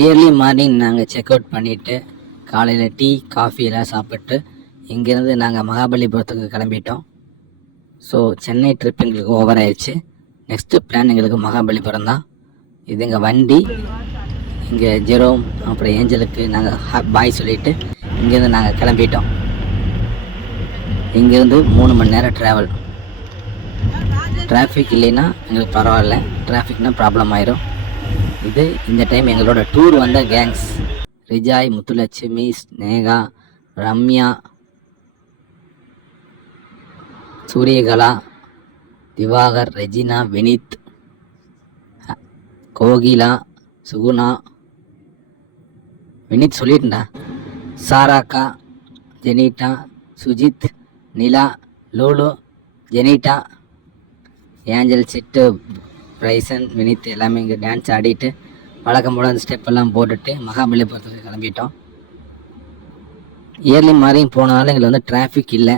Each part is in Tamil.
இயர்லி மார்னிங் நாங்கள் செக் அவுட் பண்ணிவிட்டு காலையில் டீ காஃபி எல்லாம் சாப்பிட்டு இங்கேருந்து நாங்கள் மகாபலிபுரத்துக்கு கிளம்பிட்டோம். ஸோ சென்னை ட்ரிப் எங்களுக்கு ஓவர் ஆயிடுச்சு. நெக்ஸ்ட்டு பிளான் எங்களுக்கு மகாபலிபுரம் தான். இது எங்கள் வண்டி. இங்கே ஜெரோம் அப்புறம் ஏஞ்சலுக்கு நாங்கள் பாய் சொல்லிவிட்டு இங்கேருந்து நாங்கள் கிளம்பிட்டோம். இங்கேருந்து 3 மணி நேரம் ட்ராவல். டிராஃபிக் இல்லைன்னா எங்களுக்கு பரவாயில்ல, டிராஃபிக்னால் ப்ராப்ளம் ஆயிரும். இது இந்த டைம் எங்களோட டூர் வந்த கேங்ஸ் ரிஜாய், முத்துலட்சுமி, ஸ்னேகா, ரம்யா, சூரியகலா, திவாகர், ரெஜினா, வினித், கோகிலா, சுகுணா, வினித் சொல்லிட்டா, சாராக்கா, ஜெனிட்டா, சுஜித், நிலா, லோலோ, ஜெனிட்டா, ஏஞ்சல், சிட்டு, பிரைசன், வினித் எல்லாமே இங்கே டான்ஸ் ஆடிட்டு வழக்கம் போல் அந்த ஸ்டெப்பெல்லாம் போட்டுட்டு மகாபலிபுரத்துக்கு கிளம்பிட்டோம். இயர்லி மார்னிங் போனாலும் எங்களுக்கு வந்து டிராஃபிக் இல்லை.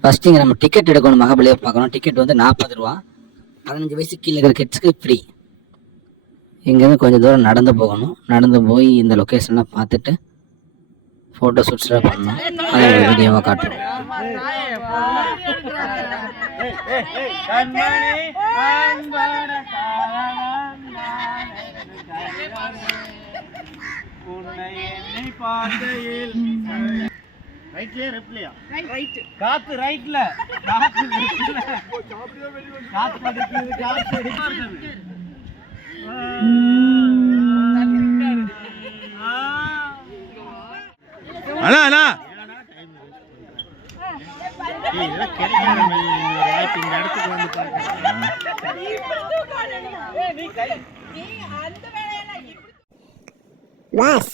ஃபஸ்ட்டு இங்கே நம்ம டிக்கெட் எடுக்கணும். மகாபலிபுரம் பார்க்கணும். டிக்கெட் வந்து 40 ரூபா. 15 வயசு கீழே இருக்கிற கிட்ஸ்க்கு ஃப்ரீ. இங்கேருந்து கொஞ்சம் தூரம் நடந்து போகணும். நடந்து போய் இந்த லொக்கேஷன்லாம் பார்த்துட்டு ஃபோட்டோ ஷூட்ஸ்லாம் பண்ணணும். அதை வீடியோவாக காட்டுறோம். ரைட்லயே லெஃப்ட்லயா? ரைட். காத்து ரைட்ல. காத்து லெஃப்ட்ல. காத்து அடிக்குது, காத்து அடிக்குது. அண்ணா அண்ணா பாஸ்,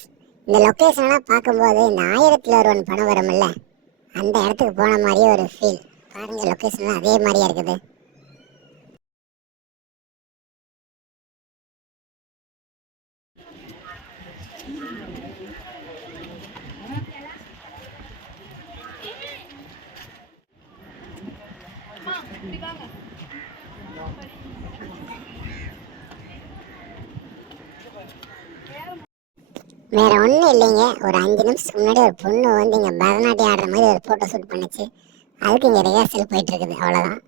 இந்த லொக்கேஷன்லாம் பார்க்கும்போது இந்த 1000ல் ஒருவன் படம் வரும்ல, அந்த இடத்துக்கு போன மாதிரியே ஒரு ஃபீல். பாருங்க, லொக்கேஷன்லாம் அதே மாதிரியே இருக்குது. வேற ஒன்றும் இல்லைங்க, ஒரு 5 நிமிஷத்துக்கு முன்னாடி ஒரு பொண்ணு வந்து இங்கே பரதநாட்டியம் ஆடுற மாதிரி ஒரு ஃபோட்டோ ஷூட் பண்ணிச்சு. அதுக்கு இங்கே ரிஹர்சல் போயிட்டு இருக்குது, அவ்வளோதான்.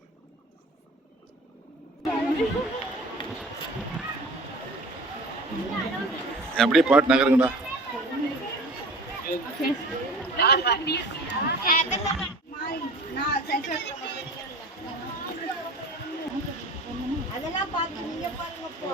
அப்படியே பாட்டு நகருங்கடா. அதெல்லாம் பார்த்து நீங்க பாருங்கப்பா.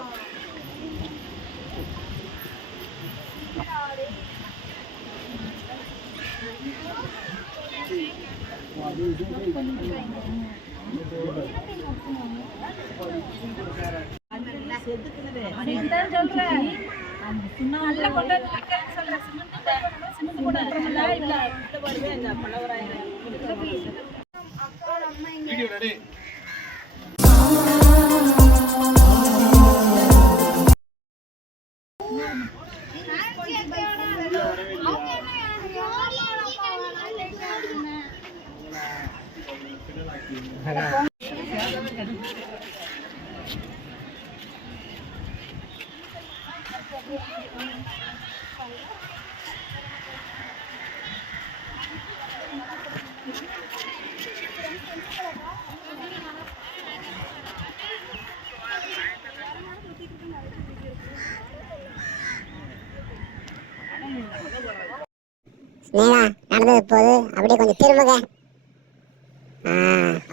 ஸ்னேகா, நடந்தது போது அப்படியே கொஞ்சம் திரும்புங்க.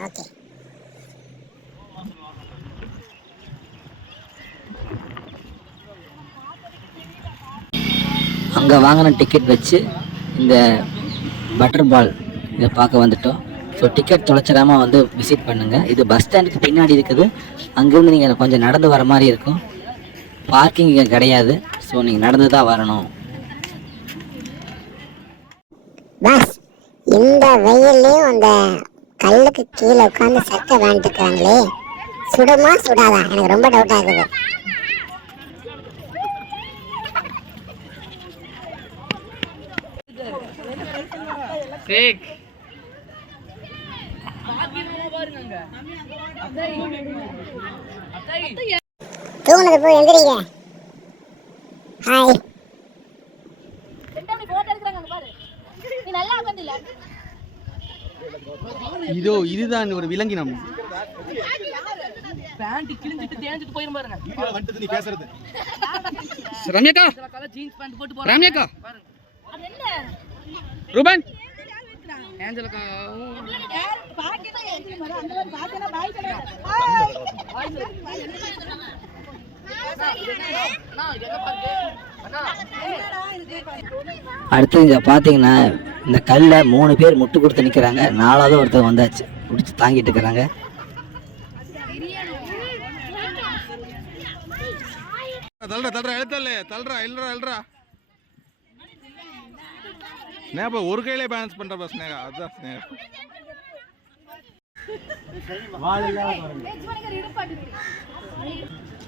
ஓகே. அங்கே வாங்கின டிக்கெட் வச்சு இந்த பட்டர் பால் இதை பார்க்க வந்துட்டோம். ஸோ டிக்கெட் தொலைச்சிடாமல் வந்து விசிட் பண்ணுங்கள். இது பஸ் ஸ்டாண்டுக்கு பின்னாடி இருக்குது. அங்கேருந்து நீங்கள் கொஞ்சம் நடந்து வர மாதிரி இருக்கும். பார்க்கிங் இங்கே கிடையாது. ஸோ நீங்கள் நடந்து தான் வரணும். பாஸ், இந்த வெயில்லையும் அந்த கல்லுக்கு கீழே உட்காந்து சட்டை வாங்கிட்டு இருக்காங்களே, சுடுமா சுடாதா? எனக்கு ரொம்ப டவுட்டா இருக்குது. தூங்குனது போய் எந்திரிங்க. ஹாய். இதோ இதுதான் ஒரு விலங்கினம். பேண்ட் கிழிஞ்சிட்டு தேஞ்சிட்டு போயிரும் பாருங்க. வந்துட்டு நீ பேசுறது ரம்யாக்கா ஜீன்ஸ் பேண்ட் போட்டு போறாங்க. ரம்யாக்கா அது என்ன ரூபன் ஏஞ்சலக்கா பாக்கெட்டா ஏஞ்சல மர அந்த மாதிரி பாக்கெட்டா பாய் சொல்லுங்க. அடுத்து இங்கே பார்த்தீங்கன்னா இந்த கல்லை 3 பேர் முட்டு கொடுத்து நிற்கிறாங்க. 4வது ஒருத்தர் வந்தாச்சு பிடிச்சி தாங்கிட்டு இருக்கிறாங்க. தள்ளுற தள்ளுற எழுத்தல்ல தள்ளுறா இல்லறா இல்லறா ஸ்னேகா ஒரு கையிலே பேலன்ஸ் பண்றப்ப ஸ்னேகா அதான் ஸ்னேகா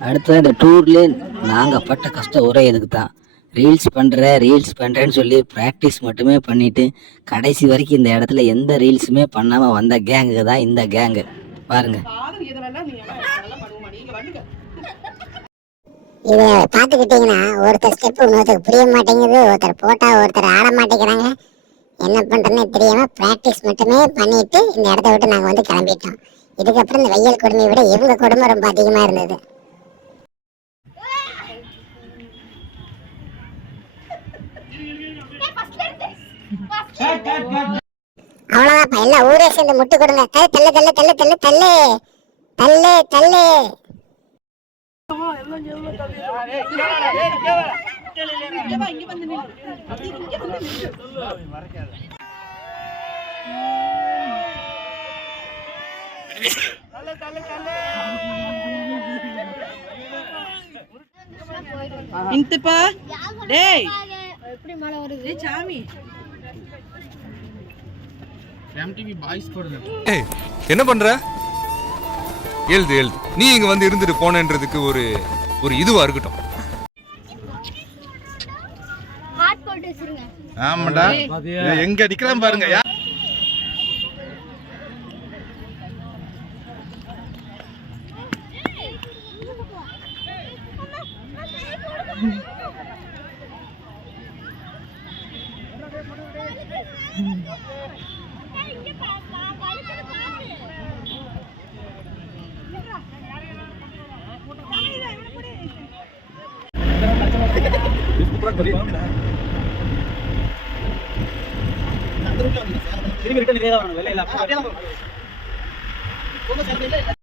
அடுத்து இந்த டூர்லேயே நாங்கள் பட்ட கஷ்டம் ஒரே இதுக்கு தான். ரீல்ஸ் பண்ணுறேன்னு சொல்லி ப்ராக்டிஸ் மட்டுமே பண்ணிவிட்டு கடைசி வரைக்கும் இந்த இடத்துல எந்த ரீல்ஸுமே பண்ணாமல் வந்த கேங்கு தான் இந்த கேங்கு. பாருங்கள். இதை பார்த்துக்கிட்டிங்கன்னா ஒருத்தர் ஸ்டெப்பு இன்னொருத்தருக்கு புரிய மாட்டேங்குது, ஒருத்தர் போட்டால் ஒருத்தர் ஆட மாட்டேங்கிறாங்க. என்ன பண்ணுறதுன்னு தெரியாமல் ப்ராக்டிஸ் மட்டுமே பண்ணிட்டு இந்த இடத்த விட்டு நாங்கள் வந்து கிளம்பிட்டோம். இதுக்கப்புறம் இந்த வெயில் கொடுமையை விட இவங்க கொடுமை ரொம்ப அதிகமாக இருந்தது. அவ்வளோதான்ப்பா, எல்லாம் ஊரே சேர்ந்து முட்டு கொடுங்க. தள்ளு தள்ளு தள்ளு தள்ளு தள்ளு தள்ளு தள்ளு. இந்தப்பா டேய் எப்படி மழை வருது சாமி எம்டிவி பாய்ஸ் போடுது. ஏய் என்ன பண்ற? எழுது நீ இங்க வந்து இருந்துட்டு போனன்றதுக்கு ஒரு இதுவா இருக்கட்டும். ஹாட் போட்டு வச்சிருங்க. ஆமாடா எங்க நிக்கிறான் பாருங்க. திரும்பி ரிட்டர்ன் இதே தான் வரணும். வெள்ளையில